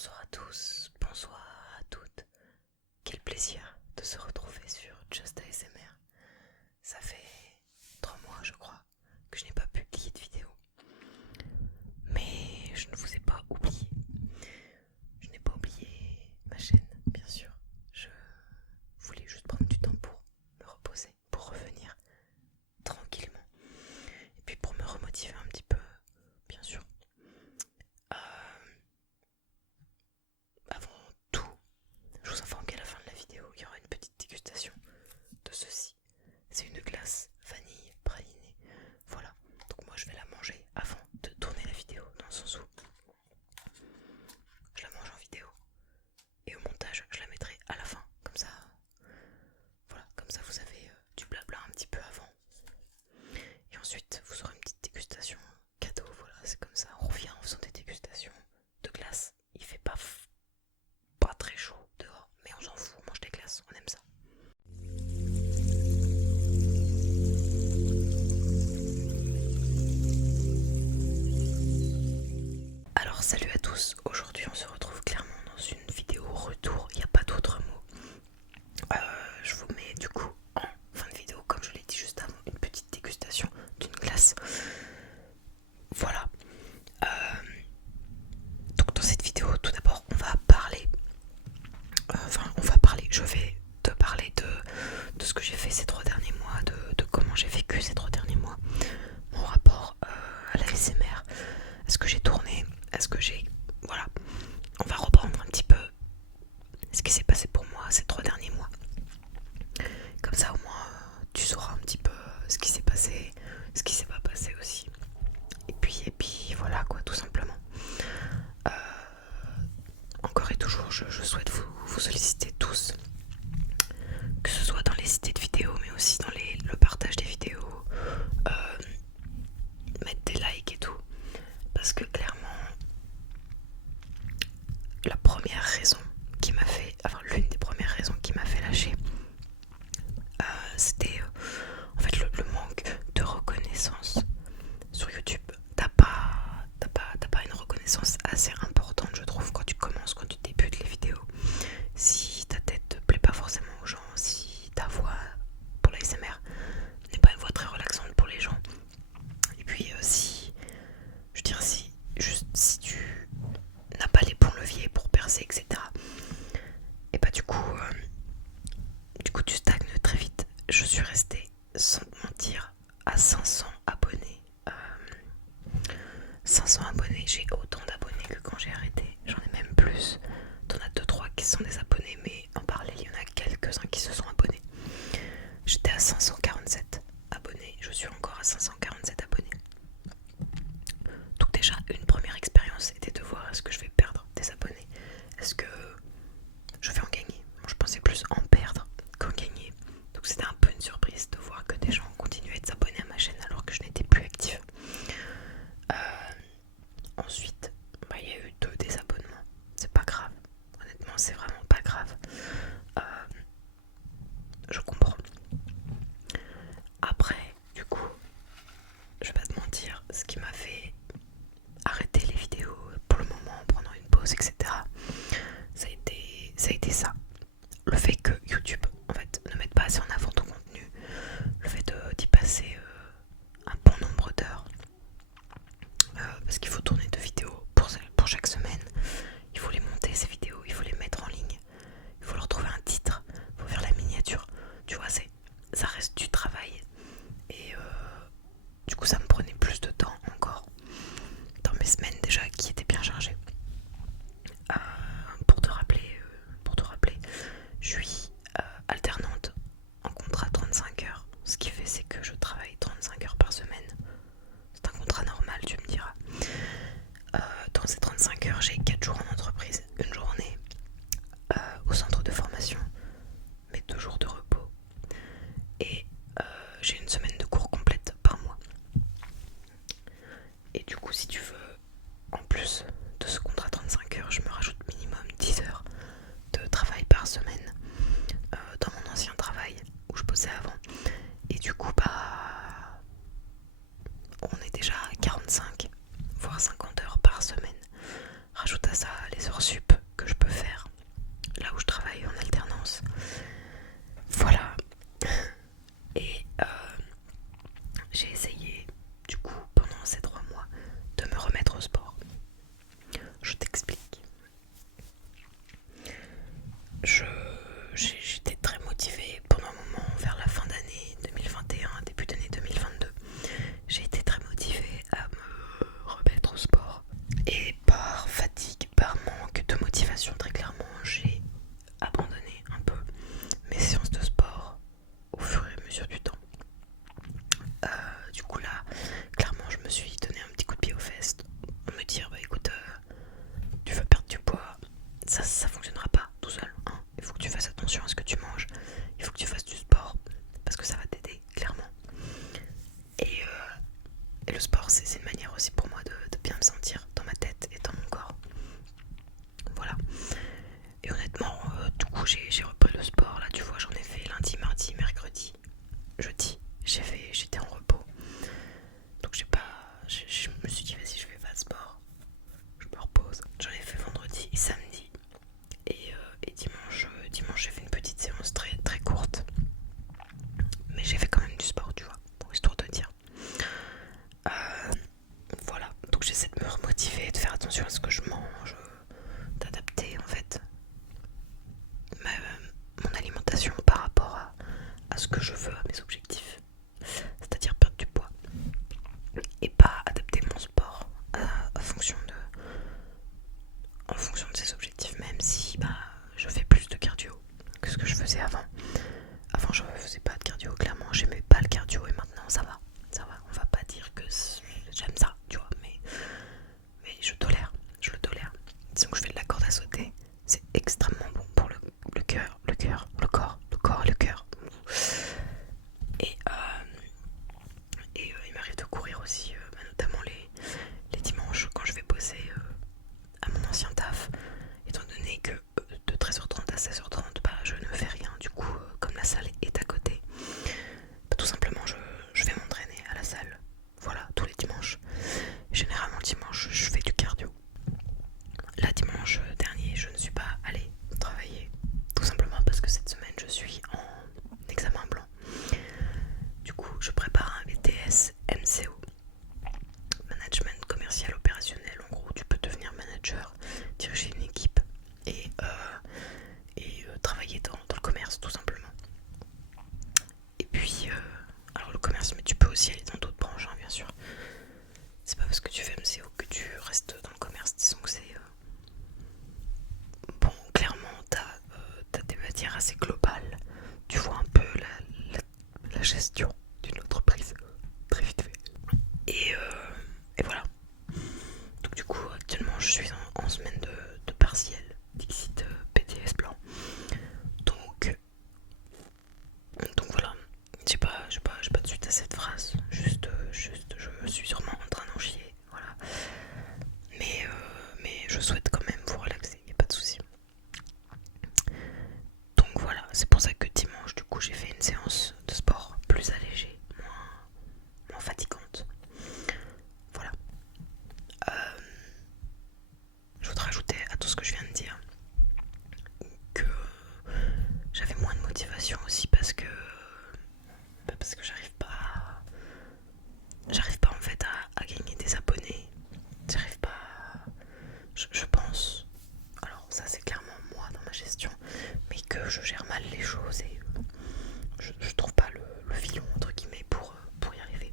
Bonsoir à tous, bonsoir à toutes. Quel plaisir de se retrouver sur Just ASMR. Ça fait 3 mois, je crois, que je n'ai pas publié de vidéo. Mais je ne vous ai pas oublié. Je n'ai pas oublié ma chaîne, bien sûr. Je voulais juste prendre du temps pour me reposer, pour revenir tranquillement. Et puis pour me remotiver un petit peu, bien sûr. Avant tout, je vous informe qu'à la fin de la vidéo, il y aura une petite dégustation de ceci. C'est une glace vanille pralinée. Voilà, donc moi je vais la manger avant de tourner la vidéo, dans le sens où je la mange en vidéo et au montage je la mettrai à la fin. Comme ça, voilà, comme ça vous avez du blabla un petit peu avant. Et ensuite vous aurez une petite dégustation cadeau. Voilà, c'est comme ça, on revient en faisant des dégustations de glace. Il fait pas très chaud dehors, mais on s'en fout, on mange des glaces, on aime ça. Alors salut à tous, aujourd'hui on se retrouve clairement dans une vidéo retour, il n'y a pas d'autre mot. Je vous mets du coup en fin de vidéo, comme je l'ai dit juste avant, une petite dégustation d'une glace. Voilà. Donc dans cette vidéo, tout d'abord on va parler, je vais te parler de ce que j'ai fait ces 3 derniers mois, de comment j'ai vécu ces 3 derniers mois, mon rapport à la SMR, est-ce que j'ai tourné, est-ce que j'ai... Voilà, on va reprendre un petit peu ce qui s'est passé pour moi ces 3 derniers mois. Comme ça au moins tu sauras un petit peu ce qui s'est passé, ce qui s'est pas passé aussi. Et puis voilà quoi, tout simplement. Encore et toujours, je souhaite vous solliciter tous, que ce soit dans les idées de vidéos, mais aussi dans le partage des vidéos, mettre des likes et tout. Parce que clairement, la première raison qui m'a fait, enfin l'une des premières raisons qui m'a fait lâcher, c'était en fait le manque de reconnaissance sur YouTube. T'as pas une reconnaissance assez importante, je trouve, quand tu commences, quand tu débutes les vidéos. Si ta tête te plaît pas forcément aux gens, si ta voix pour l'ASMR n'est pas une voix très relaxante pour les gens, et puis si, je dirais si tu n'as pas les bons leviers pour percer, etc. Et bah du coup tu stagnes très vite. Je suis restée, sans te mentir, à 500 abonnés. 500 abonnés, j'ai autant d'abonnés que quand j'ai arrêté. J'en ai même plus. T'en as 2-3 qui sont des abonnés, mais en parallèle, il y en a quelques-uns qui se sont abonnés. J'étais à 547 abonnés, je suis encore à 547 abonnés. Donc déjà, une première expérience était de voir est-ce que je vais perdre des abonnés. Est-ce que je vais en gagner? Je pensais plus en perdre qu'en gagner. Donc c'était un peu une surprise de voir que des gens continuaient de s'abonner à ma chaîne alors que je n'étais plus active. Ensuite, il y a eu 2 désabonnements. C'est pas grave. Honnêtement, c'est vraiment pas grave. Je comprends. Après, du coup, je vais pas te mentir, ce qui m'a fait arrêter les vidéos pour le moment, en prenant une pause, etc., ça a été ça. Le fait que YouTube, en fait, ne mette pas assez en avant ton contenu, le fait d'y passer un bon nombre d'heures, parce qu'il faut tourner 2 vidéos pour chaque semaine, il faut les monter ces vidéos, il faut les mettre en ligne, il faut leur trouver un titre, il faut faire la miniature, tu vois, ça reste du travail, et du coup ça me prenait plus de temps encore, dans mes semaines déjà qui étaient bien chargées. Pour te rappeler, je suis alternante en contrat 35 heures. Ce qui fait, c'est que je travaille 35 heures par semaine. C'est un contrat normal, tu me diras. Dans ces 35 heures, j'ai 4 jours en entreprise, une journée au centre de formation, mes 2 jours de repos. Et j'ai une semaine de cours complète par mois. Et du coup, si tu veux, en plus de ce contrat 35 heures, je me rajoute minimum 10 heures de travail par semaine dans mon ancien travail où je bossais avant. Et du coup, on est déjà à 45 voire 50 heures par semaine. Rajoute à ça les heures sup ça fonctionnera pas tout seul, hein. Il faut que tu fasses attention à ce que tu manges, il faut que tu fasses du sport, parce que ça va t'aider, clairement. Et le sport, c'est une manière aussi pour moi de bien me sentir dans ma tête et dans mon corps. Voilà. Et honnêtement, du coup, j'ai repris le sport. Là, tu vois, j'en ai fait lundi, mardi, mercredi, jeudi. J'étais en repos. Donc je me suis dit, vas-y, je fais pas de sport. Je me repose. J'en ai fait vendredi et samedi. Et dimanche, j'ai fait une petite séance très, très courte. Mais j'ai fait quand même du sport, tu vois, pour histoire de dire. Voilà, donc j'essaie de me remotiver, de faire attention à ce que je mange, d'adapter en fait mon alimentation par rapport à ce que je veux, à mes objectifs, c'est-à-dire perdre du poids, et pas adapter mon sport en fonction de ces objectifs, même si je fais plus de cardio que ce que je faisais avant. Avant je faisais pas de cardio, clairement j'aimais pas le cardio, et maintenant ça va, on va pas dire que j'aime ça, tu vois, mais je le tolère. Disons que je fais de la corde à sauter, c'est extrêmement bon pour le cœur, le corps et le cœur. Et, il m'arrive de courir aussi, notamment les dimanches quand je vais bosser à mon ancien taf, étant donné que de 13h30 à 16h30, je ne fais rien. Du coup, comme la salle est à côté, tout simplement je vais m'entraîner à la salle. Voilà, tous les dimanches. Généralement le dimanche, je fais du cardio. Là, dimanche dernier, je ne suis pas allée travailler, tout simplement parce que cette semaine, je suis en examen blanc. Du coup, je prépare un BTS MCO, Management Commercial Opérationnel. En gros, tu peux devenir manager, diriger une équipe et travailler dans le commerce, tout simplement. Et puis, alors le commerce, mais tu peux aussi aller dans d'autres branches, hein, bien sûr. C'est pas parce que tu fais MCO que tu restes dans le commerce. Disons que c'est bon, clairement t'as des matières assez globales. Tu vois un peu la gestion d'une entreprise très vite fait. Et voilà. Donc du coup actuellement je suis en semaine de partiel d'ici de BTS blanc. Donc voilà. J'ai pas de suite à cette phrase. Juste je suis sûrement en train d'en chier. Voilà. Mais je souhaite quand même vous relaxer, y a pas de souci. Donc voilà, c'est pour ça que dimanche, du coup, j'ai fait une séance de sport plus allégée, moins fatigante. Voilà. Je voudrais ajouter à tout ce que je viens de dire que j'avais moins de motivation aussi parce que j'arrive pas en fait à gagner des abonnés. J'arrive pas. Je pense. Alors ça c'est clairement moi dans ma gestion, mais que je gère mal les choses et je trouve pas le filon entre guillemets pour y arriver.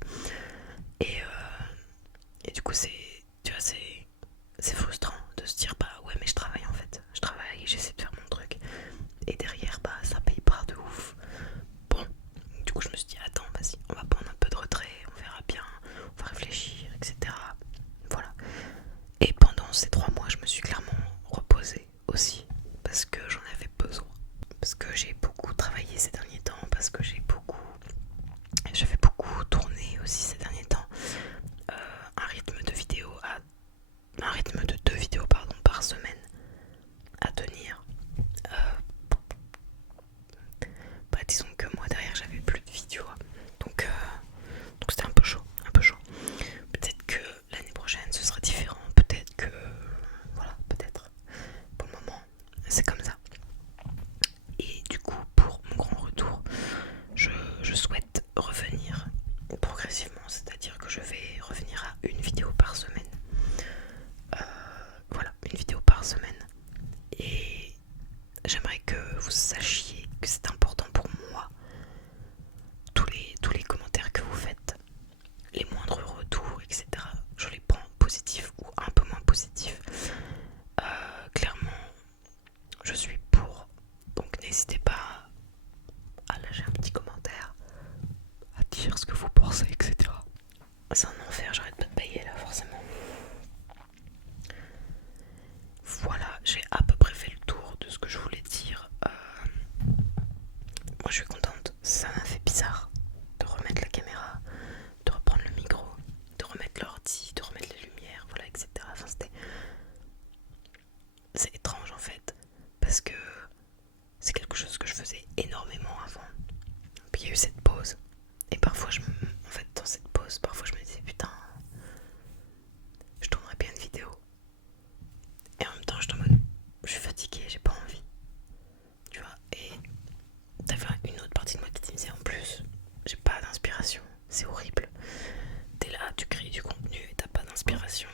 Et du coup tu vois, c'est frustrant de se dire ouais mais je travaille en fait. Je travaille, j'essaie de faire mon truc. Et derrière ça paye pas de ouf. Bon, du coup je me suis dit attends vas-y, on va prendre un peu de retrait, on verra bien, on va réfléchir, etc. Voilà. Et pendant ces 3 mois je me suis clairement reposée aussi. Parce que j'en avais besoin. Parce que j'ai beaucoup travaillé ces derniers temps. Parce que j'avais beaucoup tourné aussi ces derniers temps. Un rythme de 2 vidéos par semaine à tenir. Disons que moi derrière j'avais plus de vidéos. Donc c'était un peu chaud. Peut-être que l'année prochaine ce sera différent. Peut-être que. Voilà, peut-être. Pour le moment, c'est comme ça. Et du coup, pour mon grand retour, je souhaite revenir progressivement, c'est-à-dire que je vais revenir à une vidéo par semaine. Voilà, une vidéo par semaine. Et j'aimerais que vous sachiez que c'est important pour moi. Tous les commentaires que vous faites, les moindres retours, etc., je les prends positifs ou un peu moins positifs. Clairement, je suis pour. Donc n'hésitez pas à lâcher un petit commentaire, à dire ce que vous pensez, etc. C'est un enfer, j'arrête pas de bailler là, forcément. Voilà, j'ai à peu près fait le c'est étrange en fait, parce que c'est quelque chose que je faisais énormément avant. Puis il y a eu cette pause, et parfois en fait dans cette pause, parfois je me disais putain, je tournerais bien une vidéo. Et en même temps, je suis fatiguée, j'ai pas envie, tu vois. Et t'avais une autre partie de moi qui te disait en plus, j'ai pas d'inspiration, c'est horrible. T'es là, tu crées du contenu et t'as pas d'inspiration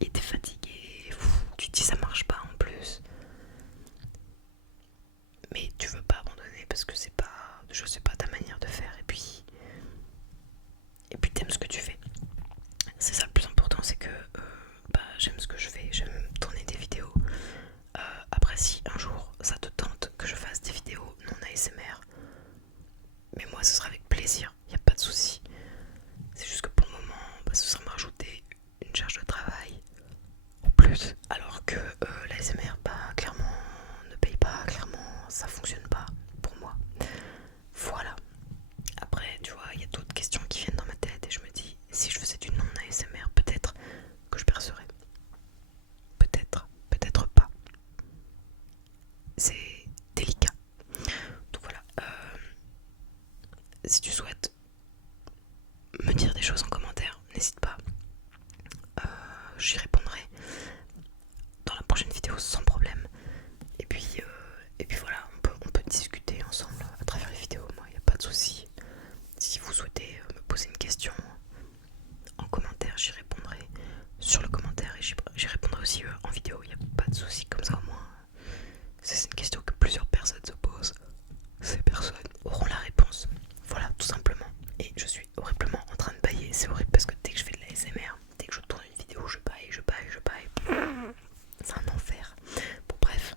et t'es fatigué, tu te dis ça marche pas en plus. Mais tu veux pas abandonner parce que c'est pas, je sais pas, ta manière de faire et puis t'aimes ce que tu fais. C'est ça le plus important, c'est que j'aime ce que je fais, j'aime tourner des vidéos. Après, si un jour ça te tente que je fasse des vidéos non ASMR, mais moi ce sera avec plaisir, y a pas de souci. C'est juste que pour le moment, ce sera me rajouter une charge de travail en plus. Alors que l'ASMR, clairement, ne paye pas, clairement, ça fonctionne pas pour moi. Voilà. Après, tu vois, il y a d'autres questions qui viennent dans ma tête et je me dis, si je faisais du non ASMR, peut-être que je percerais. Peut-être, peut-être pas. C'est délicat. Donc voilà. Si tu souhaites me dire des choses en commentaire, n'hésite pas. J'y répondrai dans la prochaine vidéo sans problème. Et puis voilà, on peut discuter ensemble à travers les vidéos. Moi, il n'y a pas de souci. Si vous souhaitez me poser une question en commentaire, j'y répondrai sur le commentaire et j'y répondrai aussi en vidéo. Il n'y a pas de souci, comme ça au moins. C'est une question que plusieurs personnes se posent. Ces personnes auront la réponse. Voilà, tout simplement. Et je suis horriblement en train de bailler. C'est horrible parce que dès que je fais de la SMR, dès que je tourne une vidéo, je baille, je baille, je baille. C'est un enfer. Bon, bref.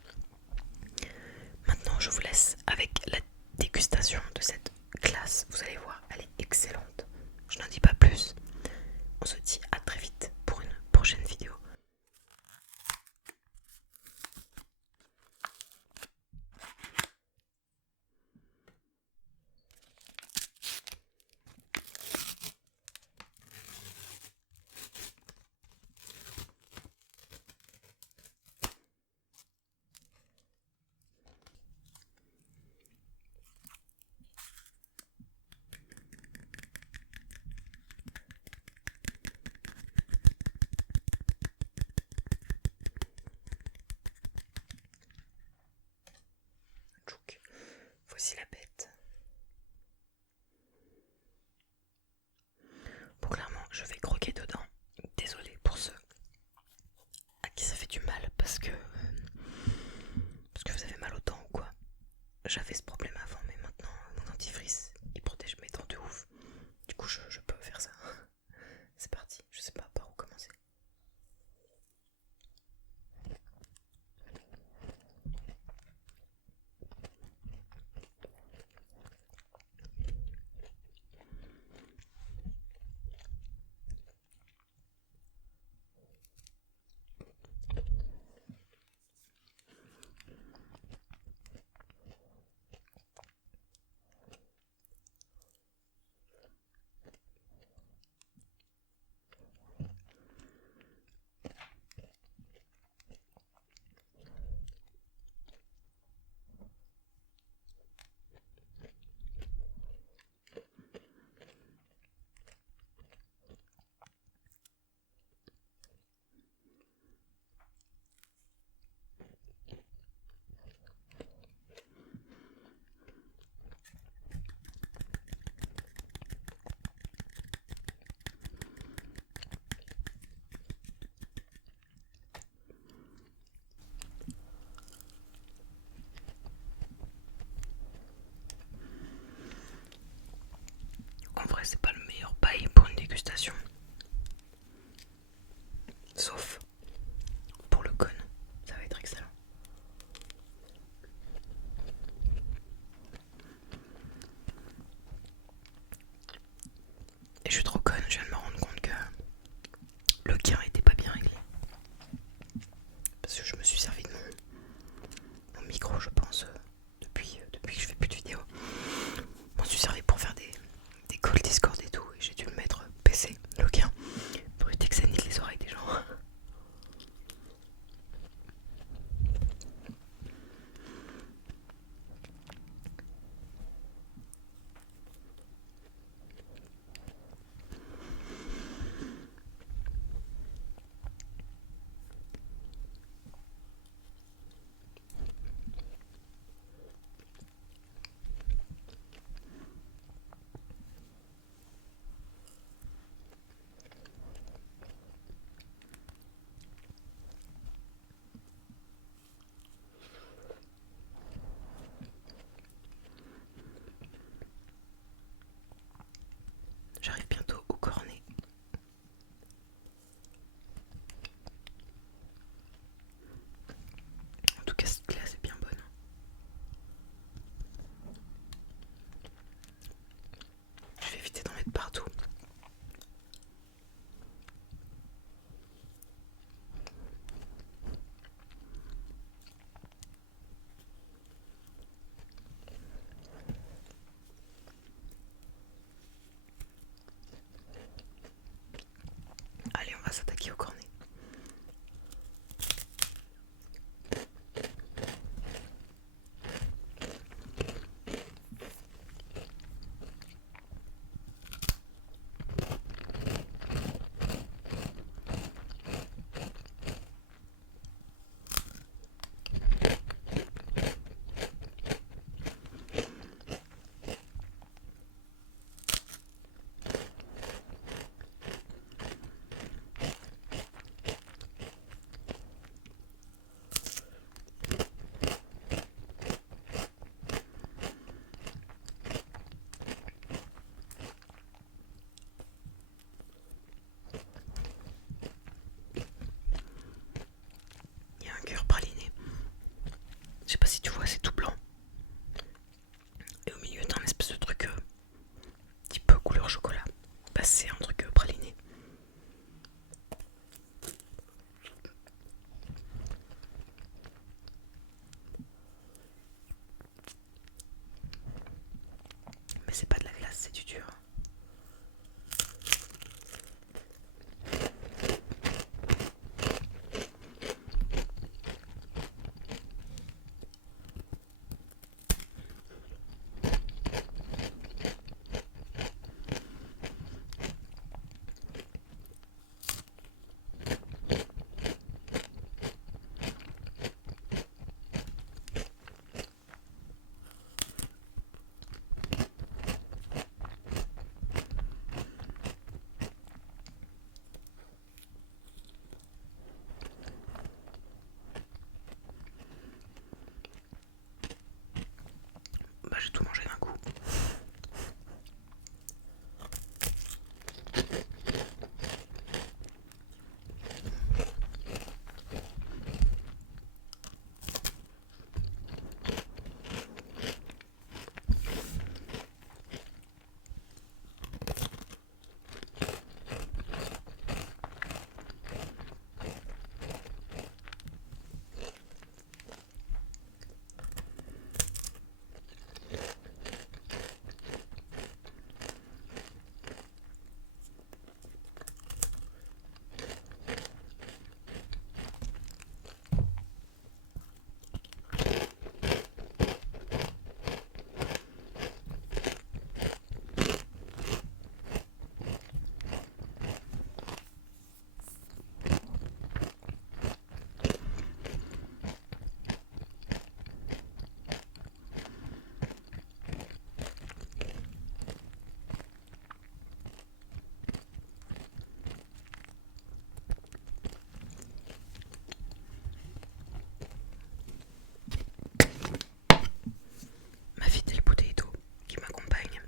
Maintenant, je vous laisse avec la dégustation de cette glace. Vous allez voir, elle est excellente. Je n'en dis pas plus. On se dit à très vite pour une prochaine vidéo. Tchouk. Voici la bête. Bon, clairement, je vais croquer dedans. Désolée pour ceux à qui ça fait du mal parce que vous avez mal aux dents ou quoi. J'avais ce problème avant, mais maintenant mon dentifrice il protège mes dents de ouf. Du coup, je peux faire ça. C'est parti, je sais pas par où commencer. En vrai, c'est pas le meilleur bail pour une dégustation. Sauf pour le cône, ça va être excellent. Et je suis trop conne, je viens de me rendre compte que le gain était pas bien réglé. Parce que je me suis servi de mon micro, je pense, depuis que je fais plus de vidéos. Je m'en suis servi pour faire des calls Discord et tout, et j'ai dû le mettre PC, va s'attaquer au cornet. Il y a un cœur praliné. Je sais pas si tu vois, c'est tout blanc. Et au milieu, t'as un espèce de truc petit peu couleur chocolat. Bah, c'est un truc praliné. Mais c'est pas de la glace, c'est du dur. Bah, j'ai tout mangé d'un coup. Ma fidèle bouteille d'eau qui m'accompagne.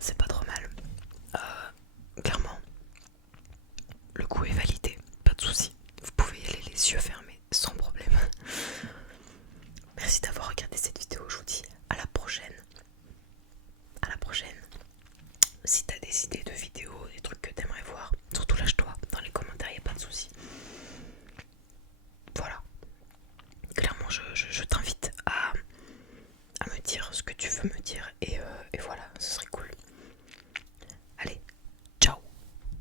C'est pas trop mal. Clairement, le goût est validé, pas de soucis. Vous pouvez y aller les yeux fermés.